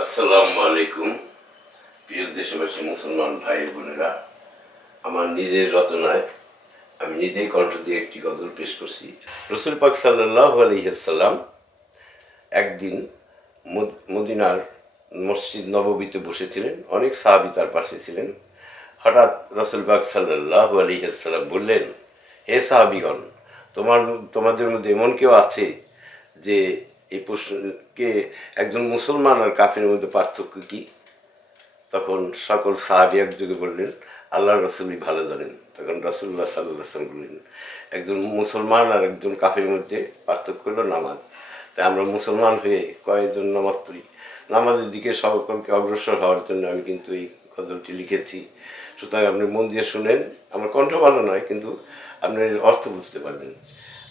আসসালামু আলাইকুম। প্রিয় দেশবাসী, মুসলমান ভাই বোনেরা, আমার নিজের রচনায় আমি নিজেই কণ্ঠ দিয়ে একটি গজল পেশ করছি। রাসূল পাক সাল্লাল্লাহু আলাইহি ওয়াসাল্লাম একদিন মদিনার মসজিদ নববীতে বসেছিলেন, অনেক সাহাবী তার পাশে ছিলেন। হঠাৎ রাসূল পাক সাল্লাল্লাহু আলাইহি ওয়াসাল্লাম বললেন, হে সাহাবীগণ, তোমাদের মধ্যে এমন কেউ আছে যে এই প্রশ্নকে একজন মুসলমান আর কাফিরের মধ্যে পার্থক্য কি? তখন সকল সাহাবী একযোগে বললেন, আল্লাহ রসুলই ভালো জানেন। তখন রাসূলুল্লাহ সাল্লাল্লাহু আলাইহি ওয়াসাল্লাম বললেন, একজন মুসলমান আর একজন কাফিরের মধ্যে পার্থক্য হলো নামাজ। তাই আমরা মুসলমান হয়ে কয়েকজন নামাজ পড়ি, নামাজের দিকে সকলকে অগ্রসর হওয়ার জন্য আমি কিন্তু এই গজলটি লিখেছি। সুতরাং আপনি মন দিয়ে শুনেন। আমার কণ্ঠ ভালো নয়, কিন্তু আপনি অর্থ বুঝতে পারবেন।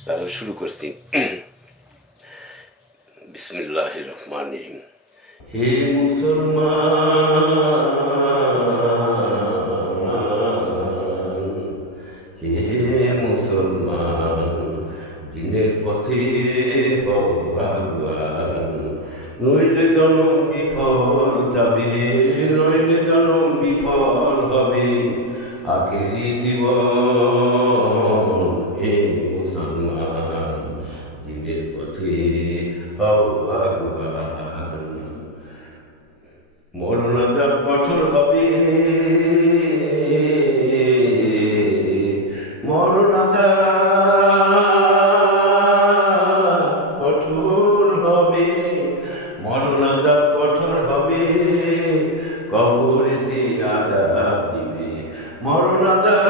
তাহলে শুরু করছি। বিসমিল্লাহির রহমানির রহিম। হে মুসলমান, হে মুসলমান, দিনের পথে হও আগুয়ান, নইলে জনম বিফল যাবে, নইলে জনম বিফল হবে আখেরি জীবন। হে মুসলমান, দিনের পথে হও আগুয়ান, মরণ আযাব কঠোর হবে, মরণ আযাব কঠোর হবে, মরণ আযাব কঠোর হবে, কবরেতে আযাব দিবে, মরণ আযাব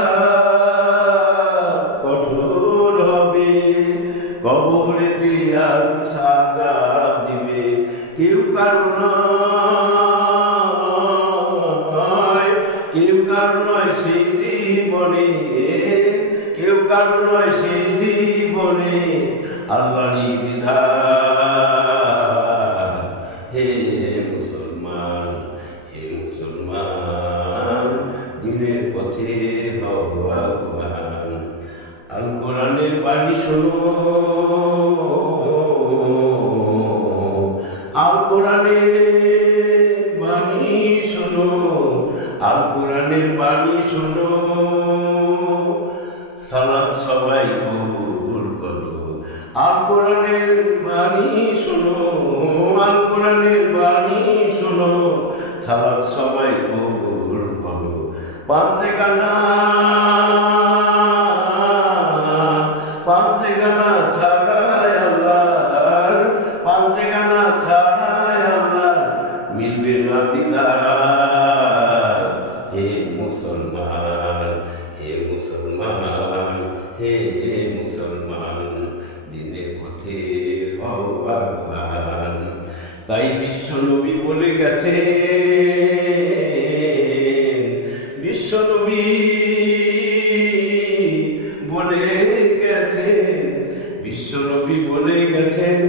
কঠোর হবে, কবরেতে আযাব দিবে। কেউ কারো নয়, কেউ কারো নয় সেই জীবনে, কেউ কারো নয় সেই জীবনে, আল্লাহরই বিধান। হে মুসলমান, হে মুসলমান, দিনের পথে হও আগুয়ান, আল কোরআনের বাণী শোনো, আল কোরআনের বাণী শোনো, আল কোরআনের বাণী শোনো, সালাত সবাই কবুল করো, আল কোরআনের বাণী শোনো, আল কোরআনের বাণী শোনো, সালাত সবাই কবুল করো। পান্তে গানা, পান্তে গানা ছাড়াই আল্লাহর, পান্তে গানা ছাড়াই আল্লাহর মিলবে না দিদার। হে মুসলমান, হে মুসলমান, হে মুসলমান, দিনের পথে হও আগুয়ান। তাই বিশ্বনবী বলে গেছে, বিশ্বনবী বলে গেছেন, বিশ্বনবী বলে গেছেন,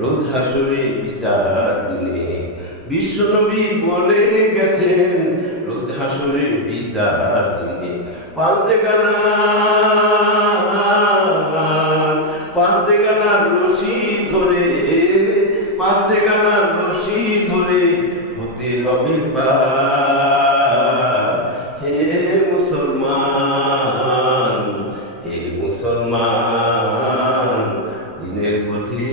রোজ হাসরে বিচার দিনে, বিশ্বনবী বলে গেছেন, রোজ হাসরে বিচার দিনে। পান্তে গানা, পান্তে গানার রশি ধরে, পান্তে গানার রশি ধরে হতে হবে পার। হে মুসলমান, হে মুসলমান, দিনের পথে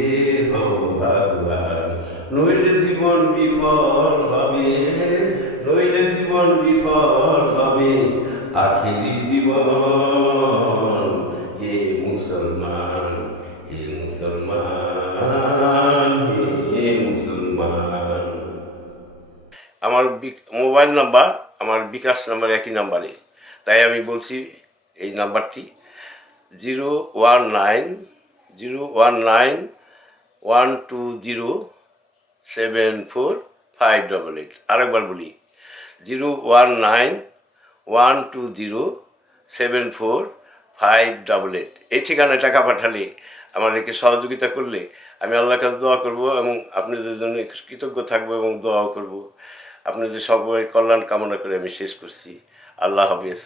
হও আগুয়ান, নইলে জীবন বিফল হবে, নইলে জীবন বিফল হবে আখেরি জীবন। হে মুসলমান, হে মুসলমান, হে মুসলমান। আমার মোবাইল নাম্বার, আমার বিকাশ নাম্বার একই নাম্বারে, তাই আমি বলছি এই নাম্বারটি 01901207458। আরেকবার বলি, 01912074588। এই ঠিকানায় টাকা পাঠালে, আমাদেরকে সহযোগিতা করলে আমি আল্লাহর কাছে দোয়া করব এবং আপনাদের জন্য কৃতজ্ঞ থাকবো এবং দোয়াও করব। আপনাদের সবাই কল্যাণ কামনা করে আমি শেষ করছি। আল্লাহ হাফেজ।